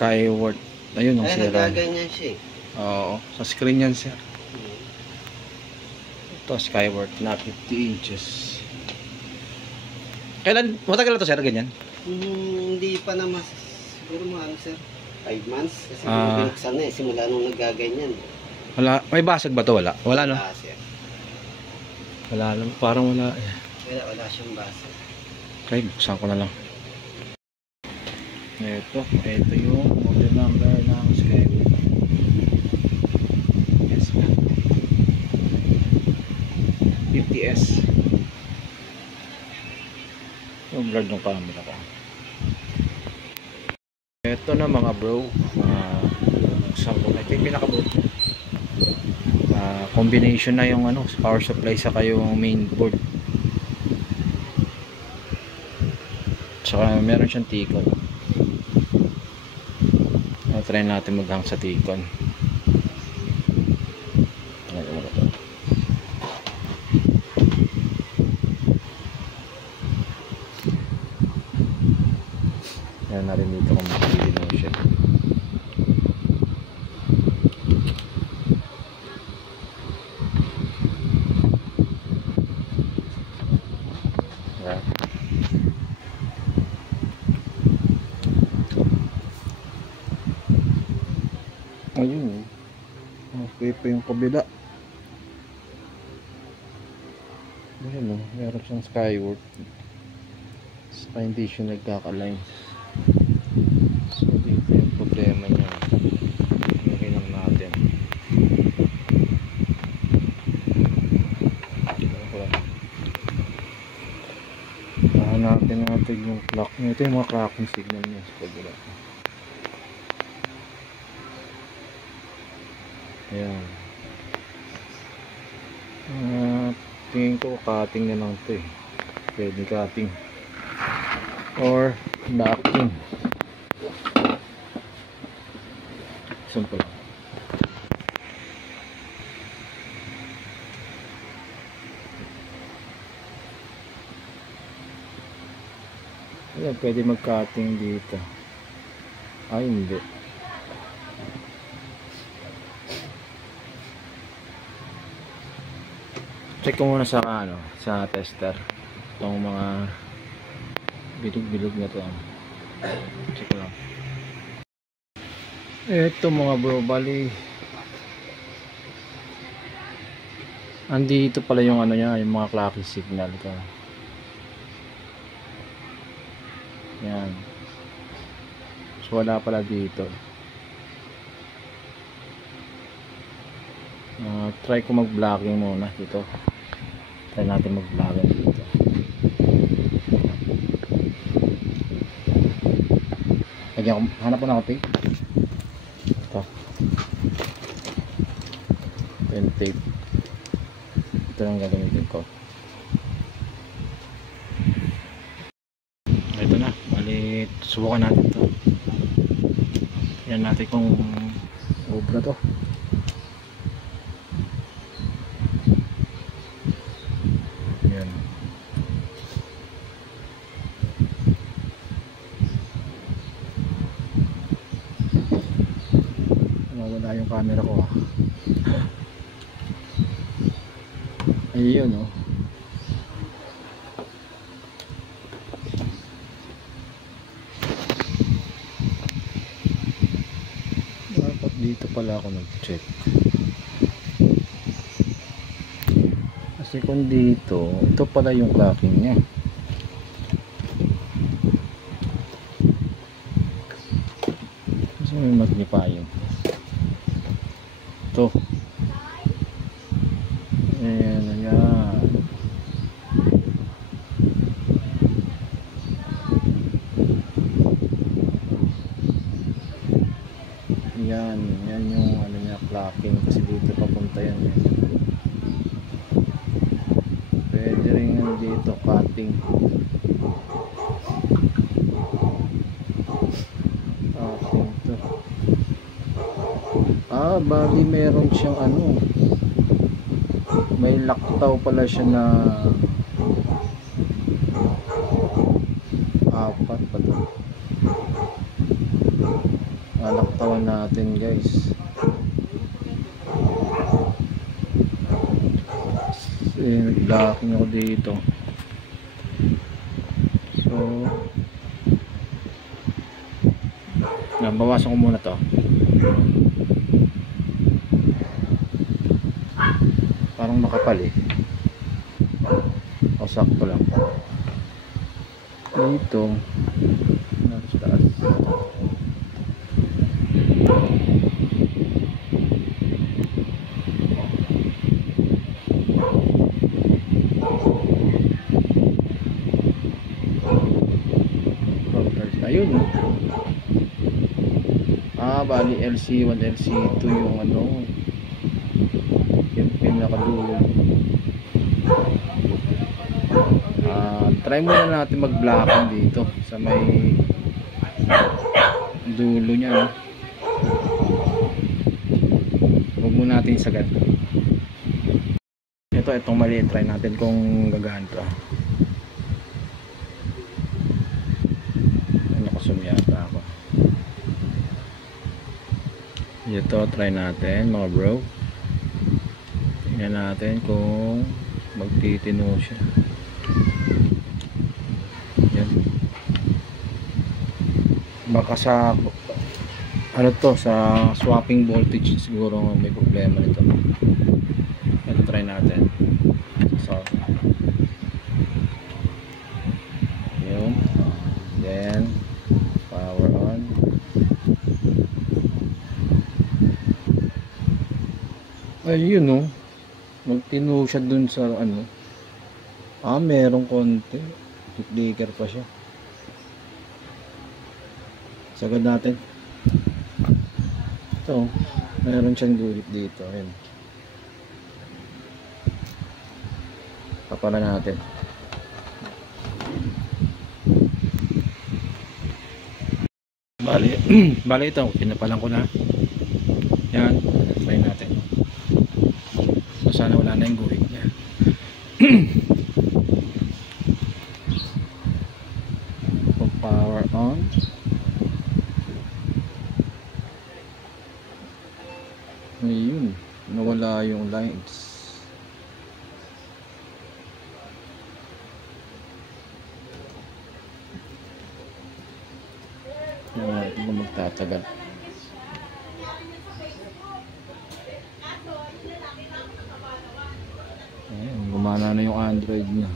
Skyward. Ayun, Ay, sira. nagaganyan siya eh. Oo, sa screen yan sir. Ito, Skyward na 50 inches. Kailan, matagal na to sir, ganyan? Hindi pa naman, siguro mga ano sir, 5 months. Kasi binuksan na eh, simula nung nagaganyan. Wala, may basag ba to? Wala? Wala no? Wala sir. Wala lang, parang wala. Wala siyang basag. Okay, buksan ko na lang. Ito yung model number ng Skyward. Yes, 50S. Yung blurred ng camera ko. Ito na mga bro, buksan ko na. Ito yung pinaka-boot. Combination na yung ano, power supply saka yung main board. Saka meron siyang T-con. Try natin maghang sa T-con. Yan na rin dito kung makikita siya. Yan. Ayun, okay pa yung kabila. Ayun, meron siyang Skyward. Saka hindi siya nagkaka-lines. So dito yung problema niya. Okay lang natin. Hanapin natin yung clock niya. Ito yung mga clocking signal niya sa kabila. Ayan. Tingin ko cutting na lang ito eh. Pwede cutting or docking. Simple. Ayan, pwede mag-cutting dito. Ay, hindi. Check ko muna sa ano, sa tester. Itong mga bilog-bilog na to. Check ko lang. Ito mga bro, bali andito pala yung ano niya, yung mga clocking signal ko. Yan. So wala pala dito. Try ko mag-blocking muna dito. Try natin mag-blocking dito. Lagyan ko, hanap ko na ako tape. Ito. Ito yung tape. Ito lang gagamitin ko. Ito na. Bali, subukan natin ito. Yan natin kung obra to. Wala yung camera ko. Ayun oh. Dapat dito pala ako nag-check. Kasi kung dito, ito pala yung clocking niya. Kasi may magnipayo. Ito. Ayan, ayan. Yan, yan yung ano niya, clocking. Kasi dito papunta yan. Pwede rin yan dito, cutting. Cutting to. Bali meron siyang ano, may laktaw pala siya na 4 pa to. Alaktawan natin guys. Nag-blocking ako dito. So bawasan ko muna to. Parang makapal eh. O sakto lang. Dito nasa taas. Ayun. Bali LC1, LC2 yung ano, yung pinakadulo. Try muna natin mag-blocking dito sa may dulo niya. Huwag muna natin sagad. Itong maliit, try natin kung gagana to. Nakasumyata ako. Ito, try natin mga bro. Tingnan natin kung magtitino siya. Yan. Baka sa ano to, sa swapping voltage siguro may problema nito. Ito, try natin. So yun. Then power on. Ayun no, magtino siya dun sa ano. Merong konti flicker pa siya. Sagad natin. Ito, meron siyang gulit dito. Ayun, papalan natin. Bali ito, pinapalan ko na. Yan, try natin. So sana wala na yung guhit niya. Power on. Ayun, nawala yung lights. Ito ba magtatagal? Ayan, gumana na yung Android niya.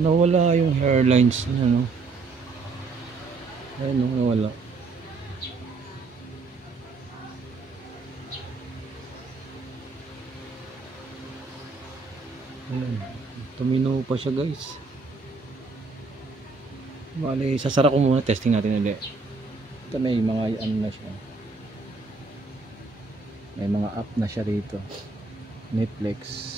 Nawala yung hairlines niya, no? Ayun, nawala. Ayan, tumino pa siya guys. Bali, sasara ko muna, testing natin ulit. Ito may mga ano na siya. May mga app na siya rito. Netflix.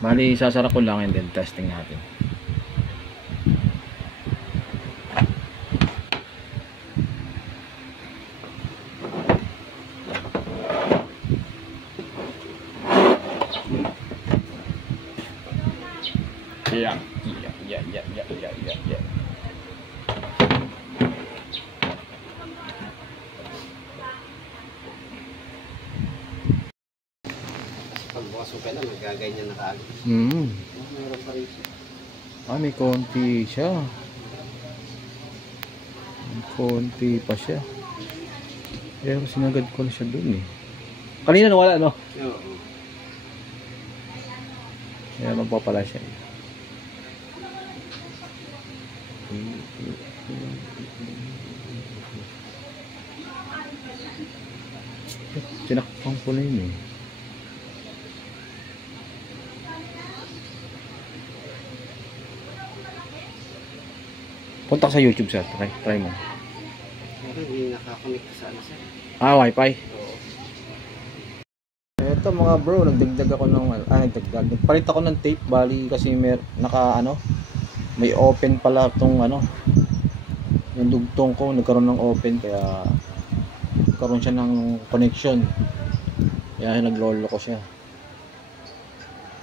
Bali, sasara ko lang and then testing natin. Yeah. Pagbukas mo ka na, magaganyan na kaagad. Meron pa rin siya. May konti siya. May konti pa siya. Pero sinagad ko na siya dun eh. Kanina nawala, no? Oo. Meron pa pala siya eh. Sinakpang ko na yun eh. Punta ka sa YouTube sir, try mo. Pero hindi nakakonect sa ano sir. Wi-Fi. Oo. Eto mga bro, nagdagdag ako ng nagpalit ako ng tape, bali kasi may open pala tong ano, yung dugtong ko nagkaroon ng open, kaya nagkaroon siya ng connection, kaya naglolo ko siya.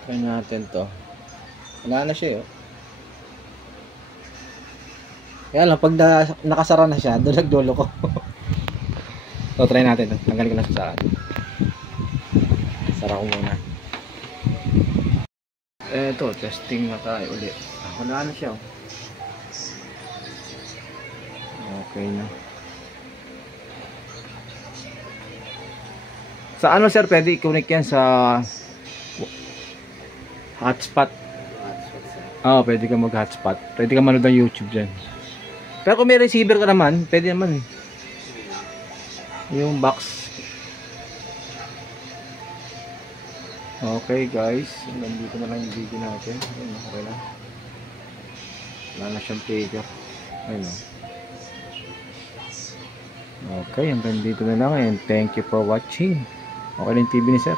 Try natin to. Wala na siya, oh. Kaya lang pag nakasara na siya, doon naglolo ko. So try natin to. Tanggalin ko lang sa saan. Sara ko muna. Eto, testing na tayo ulit. Wala na siya, oh. Okay na. Sa ano sir, pwede i-connect yan sa hotspot? Oo, pwede ka mag-hotspot. Pwede ka manood ng YouTube dyan. Pero kung may receiver ka naman, pwede naman. Yung box. Okay guys, nandito na lang yung video natin. Ayun, okay na. Wala na siyang trigger. Ayun, okay, hanggang dito na lang, and thank you for watching. Okay lang yung TV ni sir.